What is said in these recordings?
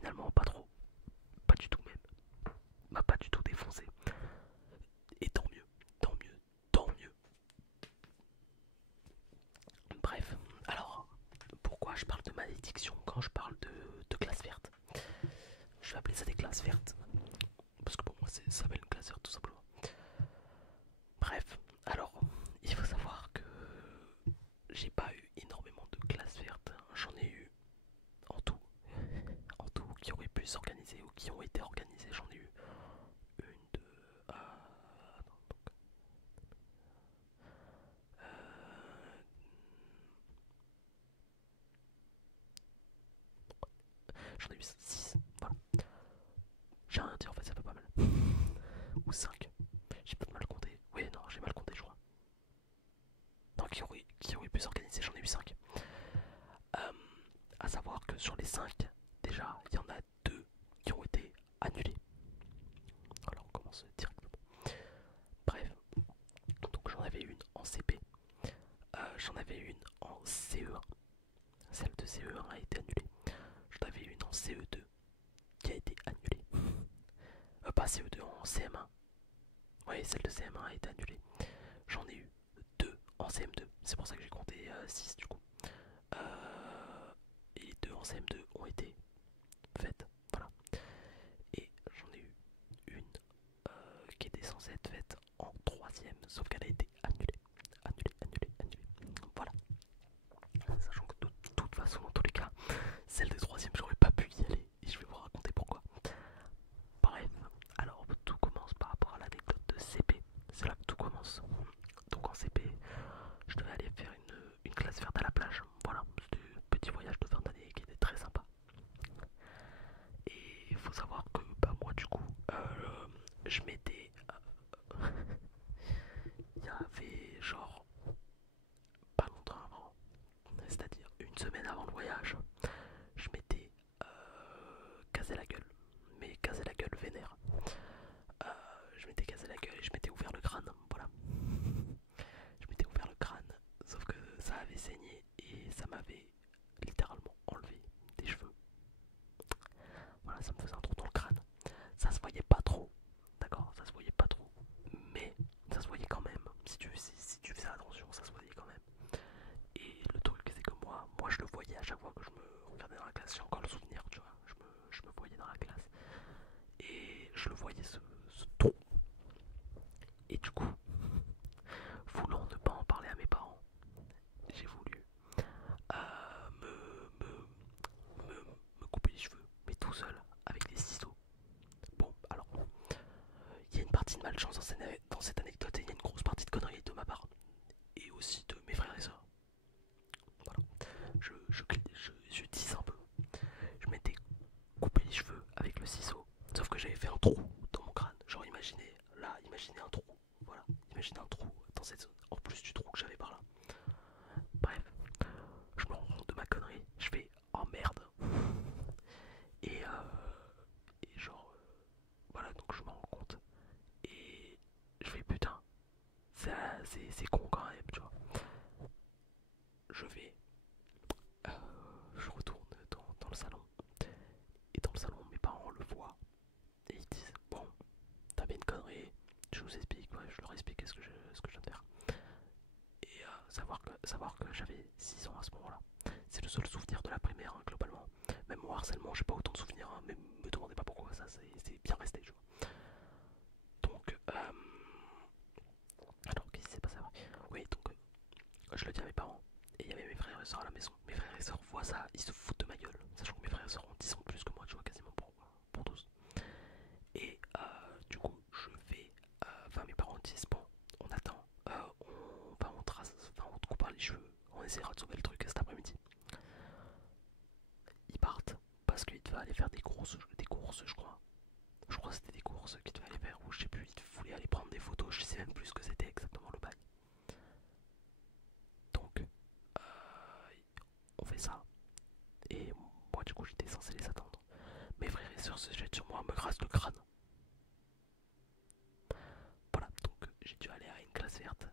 finalement pas trop, pas du tout même, m'a pas du tout défoncé. Et tant mieux, tant mieux, tant mieux. Bref, alors pourquoi je parle de malédiction quand je parle de classe verte? Je vais appeler ça des classes vertes, parce que pour moi ça s'appelle une classe verte tout simplement. Bref, alors il faut savoir que j'ai pas eu énormément de classes vertes, j'en ai eu en tout qui auraient pu s'organiser ou qui ont été organisées, j'en ai eu une, deux, attends, j'en ai eu 6, voilà. J'ai rien dit en fait, ça fait pas mal. Ou 5, j'ai peut-être mal compté. Oui, non, j'ai mal compté, je crois. Non, qui aurait pu s'organiser, j'en ai eu 5. Euh, à savoir que sur les 5, déjà, il y en a 2 qui ont été annulés. Alors, on commence directement. Bref, donc j'en avais une en CP, j'en avais une en CE1. Celle de CE1 a été annulée. J'en avais une en CE2 qui a été annulée. Pas CE2, en CM1. Oui, celle de CM1 a été annulée. J'en ai eu 2 en CM2. C'est pour ça que j'ai compté 6 du coup. Et les 2 en CM2 ont été faites. Voilà. Et j'en ai eu une qui était censée être faite en troisième, sauf qu'elle a été annulée. Annulée, annulée, annulée. Voilà. Sachant que de toute façon, dans tous les cas, celle de troisième, j'aurais pas pu y aller. Et je vais vous raconter pourquoi. Bref, alors tout commence par rapport à l'anecdote de CP. C'est là que tout commence. Donc en CP, je devais aller faire une classe verte à la plage. Voilà, c'était un petit voyage de fin d'année qui était très sympa. Et il faut savoir que bah, moi du coup, je m'étais... Il y avait genre pas longtemps avant, c'est-à-dire une semaine avant le voyage, je m'étais casé la gueule. Mais casé la gueule vénère. Euh, je m'étais casé la gueule et je m'étais ouvert le crâne. Voilà. Je m'étais ouvert le crâne, sauf que ça avait saigné et ça m'avait littéralement enlevé des cheveux. Voilà, ça me faisait un trou dans le crâne. Ça se voyait pas trop, d'accord, ça se voyait pas trop, mais ça se voyait quand même. Si tu faisais attention, ça se voyait quand même. Et le truc, c'est que moi je le voyais à chaque fois que je me regardais dans la classe. J'ai encore le souvenir, tu vois. Je me voyais dans la classe et je le voyais ce trou. Et du coup, voulant ne pas en parler à mes parents, j'ai voulu me, me couper les cheveux, mais tout seul, avec des ciseaux. Bon, alors, il y a une partie de malchance dans cette anecdote et il y a une grosse partie de conneries de ma part. Et aussi de mes frères et sœurs. Voilà. Je tease un peu. Je m'étais coupé les cheveux avec le ciseau. Sauf que j'avais fait un trou dans mon crâne. Genre imaginez, là, imaginez un trou. Voilà, imaginez un trou dans cette zone. En plus du trou que j'avais par là. Bref, je me rends compte de ma connerie. Je fais oh merde. Et, et genre, voilà, donc je me rends compte. Et je fais putain, c'est con quand même, tu vois. Je vais, je retourne dans le salon. Et dans le salon, mes parents le voient. Et ils disent bon, t'as fait une connerie. Je vous explique, ouais, je leur explique ce que je viens de faire. Et savoir que j'avais 6 ans à ce moment-là. C'est le seul souvenir de la primaire, hein, globalement. Même au harcèlement, j'ai pas autant de souvenirs, hein, mais me demandez pas pourquoi, ça c'est bien resté, tu vois. Donc, alors qu'est-ce qui s'est passé après? Oui, donc je le dis à mes parents. Et il y avait mes frères et sœurs à la maison. Mes frères et sœurs voient ça, ils se foutent de ma gueule. Sachant que mes frères et sœurs ont 10 ans de plus que moi, tu vois, quasiment pour 12. Et du coup, je vais. Enfin, mes parents disent bon, on attend, on trace, enfin, on te coupera les cheveux, on essaiera de sauver le truc cet après-midi. Ils partent parce qu'ils devaient aller faire des courses, je crois. Je crois que c'était des courses qu'ils devaient aller faire, ou je sais plus, ils voulaient aller prendre des photos, je sais même plus ce que c'était exactement le bail. Donc, on fait ça. Et moi, du coup, j'étais censé les attendre. Mes frères et sœurs se jettent sur moi, me grassent le crâne. Voilà, donc j'ai dû aller à une classe verte,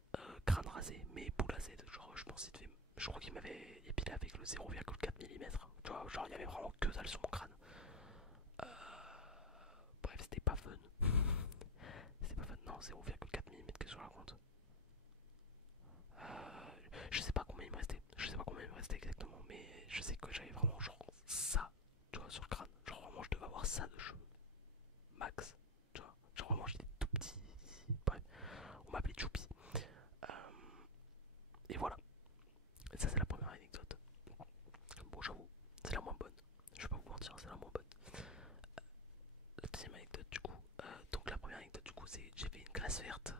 crâne rasé, mais boule à Z. Genre, je pense je crois qu'il m'avait épilé avec le 0,4 mm. Tu vois, genre, il y avait vraiment que dalle sur mon crâne. classe verte.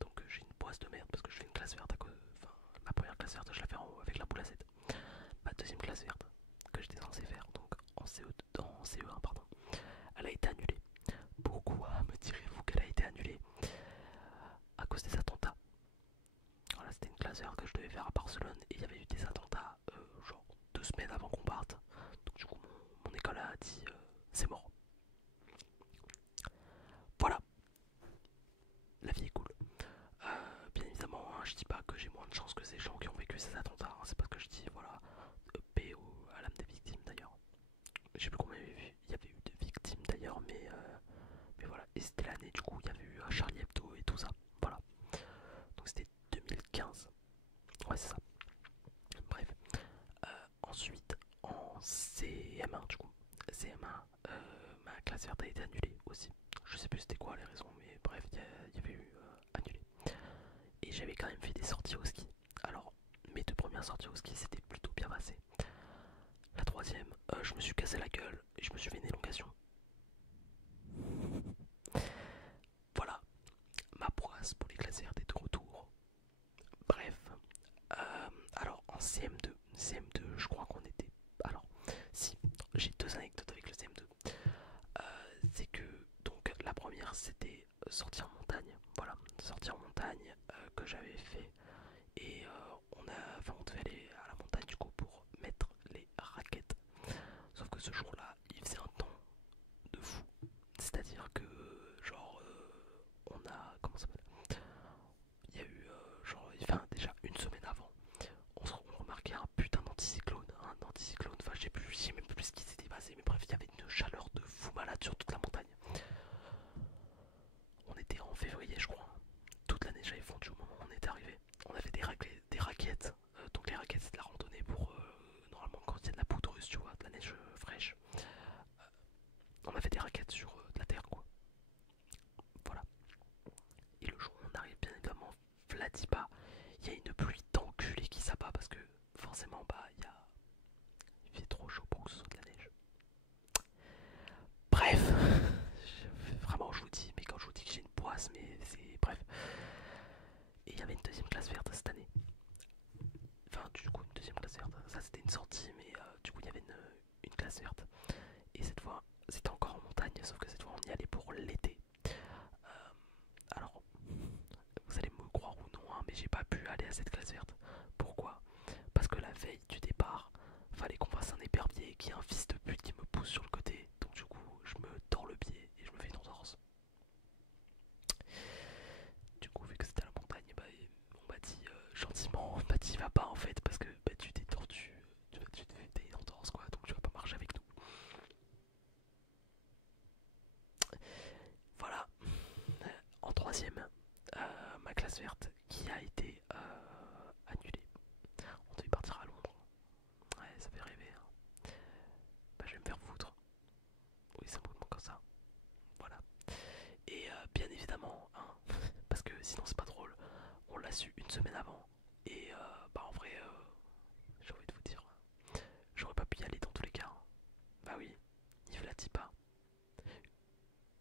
Donc j'ai une poisse de merde parce que je fais une classe verte à cause. Enfin, ma première classe verte, je la fais avec la boule à 7. Ma deuxième classe verte que j'étais censé faire, donc en CE1, pardon, elle a été annulée. Pourquoi me direz-vous qu'elle a été annulée? À cause des attentats. Voilà, c'était une classe verte que je devais faire à Barcelone et il y avait eu des attentats genre 2 semaines avant qu'on parte. Donc du coup mon école a dit c'est mort. Voilà, la vie est cool. Bien évidemment, hein, je dis pas que j'ai moins de chance que ces gens qui ont vécu ces attentats, hein, c'est pas ce que je dis, voilà. Paix à l'âme des victimes d'ailleurs. Je sais plus combien il y avait eu de victimes d'ailleurs, mais voilà. Et c'était l'année du coup, il y avait eu Charlie Hebdo et tout ça. Voilà. Donc c'était 2015. Ouais, c'est ça. Bref. Ensuite, en CM1 du coup, CM1, ma classe verte a été annulée aussi. Je sais plus c'était quoi les raisons, mais bref, il y avait eu annulé. Et j'avais quand même fait des sorties au ski. Alors, mes 2 premières sorties au ski c'était plutôt bien passé. La troisième, je me suis cassé la gueule et je me suis fait une élongation. Voilà, ma poisse pour les classes vertes est de retour. Bref, alors en CM2, je crois qu'on était. Alors, si, j'ai 2 anecdotes avec le CM2. C'est que, donc, la première c'était sortir en montagne. Voilà, sortir en montagne que j'avais fait. Et on devait aller à la montagne du coup pour mettre les raquettes. Sauf que ce jour-là, il faisait un temps de fou. C'est-à-dire que, genre, on a. Comment ça s'appelle? Il y a eu, genre, enfin, déjà 1 semaine avant, on remarquait un putain d'anticyclone. Un anticyclone, enfin, je sais même plus ce qui s'était passé, mais bref, il y avait une chaleur de fou malade sur toute la montagne. On était en février, je crois. Toute la neige avait fondu au moment où on était arrivé. On avait des raquettes. Donc, les raquettes, c'est de la randonnée pour normalement quand il y a de la poudreuse, tu vois, de la neige fraîche. On avait des raquettes sur de la terre, quoi. Voilà. Et le jour où on arrive, bien évidemment, Vladipa, il y a une pluie d'enculé qui s'abat parce que forcément, bah, il fait trop chaud pour que ce soit de la neige. Bref, vraiment, je vous dis, mais quand je vous dis que j'ai une poisse, mais c'est. Bref. Et il y avait une deuxième classe verte cette année. Enfin, du coup, une deuxième classe verte. Ça, c'était une sortie, mais du coup, il y avait une classe verte. Et cette fois, c'était encore en montagne, sauf que cette fois, on y allait pour l'été. Alors, vous allez me croire ou non, hein, mais j'ai pas pu aller à cette classe verte. Pourquoi? Parce que la veille du départ, fallait qu'on fasse un épervier qui est un fils de pute qui me pousse sur le côté. Donc du coup, je me tords le pied et je me fais une entorse. Du coup, vu que c'était à la montagne, bah, on m'a dit gentiment, bah t'y vas pas en fait parce que bah, tu t'es tordu, tu te fais une entorse quoi, donc tu vas pas marcher avec nous. Voilà. En troisième, ma classe verte qui a été annulée. On devait partir à Londres. Ouais, ça fait rêver. Hein. Bah, je vais me faire foutre. Oui, simplement comme ça. Voilà. Et bien évidemment, hein, parce que sinon c'est pas drôle, on l'a su 1 semaine avant. Et bah en vrai, j'ai envie de vous dire, j'aurais pas pu y aller dans tous les cas. Hein. Bah oui, Yves l'a dit pas.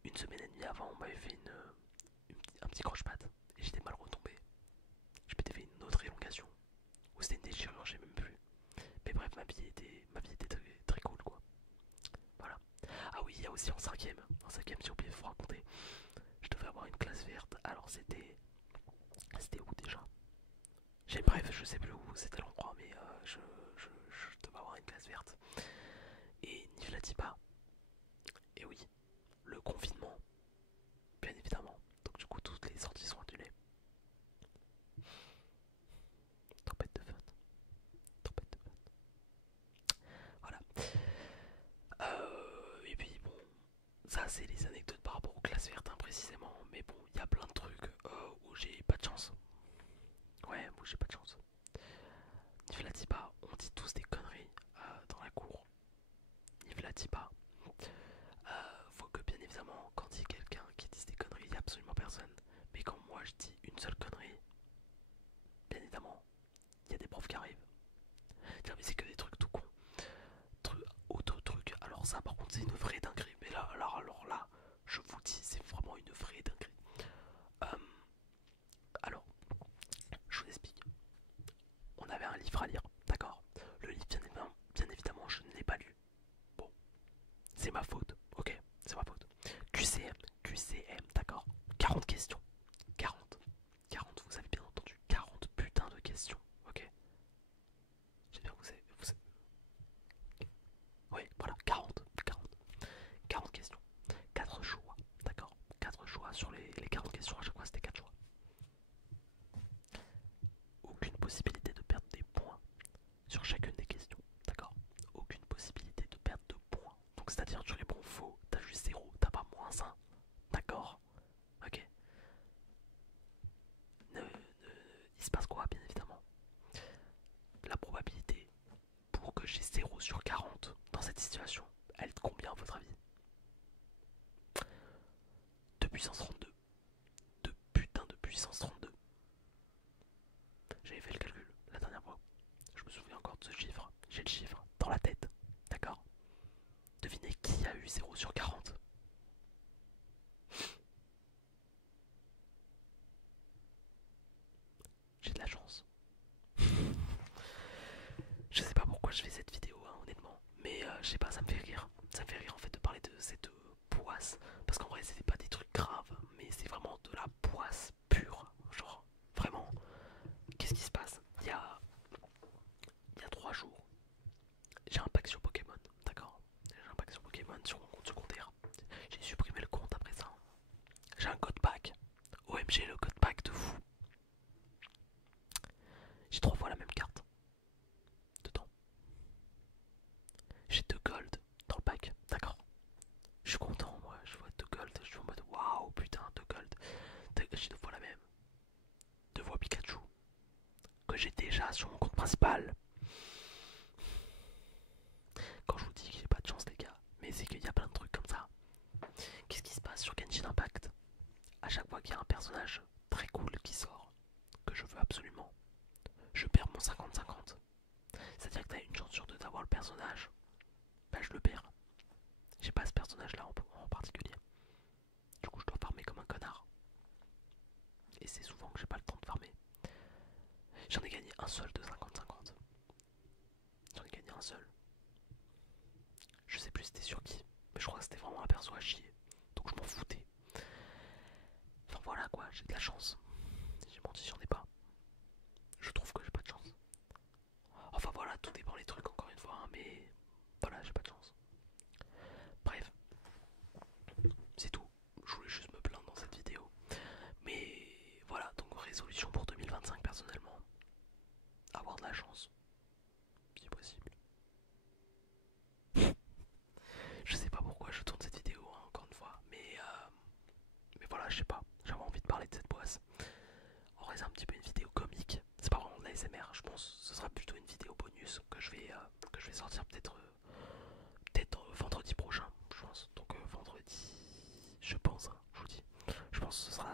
1 semaine et demie avant, on m'avait fait un petit croche-patte et j'étais mal retombé. Je m'étais fait une autre élongation. Ou c'était une déchirure, j'ai même plus. Mais bref, ma vie était très, très cool quoi. Voilà. Ah oui, il y a aussi en cinquième, j'ai oublié de vous raconter. Je devais avoir une classe verte. Alors c'était où déjà? Bref, je sais plus où c'était l'endroit, mais je devais avoir une classe verte. Et ni je la dis pas. Et oui, le confinement, bien évidemment. Donc du coup, toutes les sorties sont annulées. Tempête de fun. Tempête de fun. Voilà. Et puis bon, ça c'est les anecdotes par rapport aux classes vertes hein, précisément. Mais bon, il y a plein de trucs où j'ai pas de chance. Ouais, où j'ai pas de chance. Ni je la dis pas, on dit tous des conneries dans la cour. Ni je la dis pas. Faut que bien évidemment, quand il y a quelqu'un qui dit des conneries, il n'y a absolument personne. Mais quand moi je dis une seule connerie, bien évidemment, il y a des profs qui arrivent. Tiens, mais c'est que des trucs tout cons. Autre truc, alors ça par contre c'est une vraie dinguerie. Mais là, alors là, d'accord? 40 questions. 40. 40, vous avez bien entendu. 40 putains de questions, ok? J'espère que oui, voilà, 40. 40. 40 questions. 4 choix, d'accord? 4 choix sur les 40 questions, à chaque fois c'était 4 choix. Aucune possibilité de perdre des points sur chacune des questions, d'accord? Aucune possibilité de perdre de points. Donc c'est-à-dire sur les bons faux, t'as juste 0, t'as pas moins 1, d'accord? Ok. Il se passe quoi, bien évidemment? La probabilité pour que j'ai 0 sur 40 dans cette situation, elle est de combien à votre avis? 2 puissance 32. De putain de puissance 32. J'avais fait le calcul la dernière fois. Je me souviens encore de ce chiffre. J'ai le chiffre dans la tête. D'accord? Devinez qui a eu 0 sur 40. J'ai de la chance. Je sais pas pourquoi je fais cette vidéo, hein, honnêtement. Mais je sais pas, ça me fait rire. Ça me fait rire en fait de parler de cette poisse. Parce qu'en vrai, c'est pas des trucs graves. Mais c'est vraiment de la poisse pure. Genre, vraiment. Qu'est-ce qui se passe? Il y a 3 jours, j'ai un pack sur Pokémon, d'accord? J'ai un pack sur Pokémon sur mon compte secondaire. J'ai supprimé le compte après ça. J'ai un code pack. OMG, le code pack de fou. J'ai 3 fois la même carte dedans. J'ai 2 gold dans le pack, d'accord? Je suis content, moi. Je vois 2 gold. Je suis en mode waouh, putain, 2 gold. J'ai 2 fois la même. 2 fois Pikachu. Que j'ai déjà sur mon compte principal. Quand je vous dis que j'ai pas de chance, les gars, mais c'est qu'il y a plein de trucs comme ça. Qu'est-ce qui se passe sur Genshin Impact? À chaque fois qu'il y a un personnage très cool qui sort, que je veux absolument, je perds mon 50-50. C'est-à-dire que t'as une chance sur deux d'avoir le personnage, bah je le perds. J'ai pas ce personnage là en particulier. Du coup je dois farmer comme un connard. Et c'est souvent que j'ai pas le temps de farmer. J'en ai gagné un seul de 50-50. J'en ai gagné un seul. Je sais plus c'était sur qui, mais je crois que c'était vraiment un perso à chier. Donc je m'en foutais. Enfin voilà quoi, j'ai de la chance. J'ai menti, j'en ai pas. Je trouve que j'ai pas de chance. Enfin voilà, tout dépend les trucs encore une fois, hein, mais voilà, j'ai pas de chance. Bref, c'est tout. Je voulais juste me plaindre dans cette vidéo. Mais voilà, donc résolution pour 2025 personnellement. Avoir de la chance, si possible. Je sais pas pourquoi je tourne cette vidéo, hein, encore une fois, mais voilà, je sais pas. J'avais envie de parler de cette boisse. En vrai, c'est un petit peu une vidéo comique. C'est pas vraiment de la SMR, je pense. Ce sera plutôt une vidéo bonus que je vais sortir vendredi prochain, je pense. Donc vendredi, je pense, hein, je vous dis. Je pense que ce sera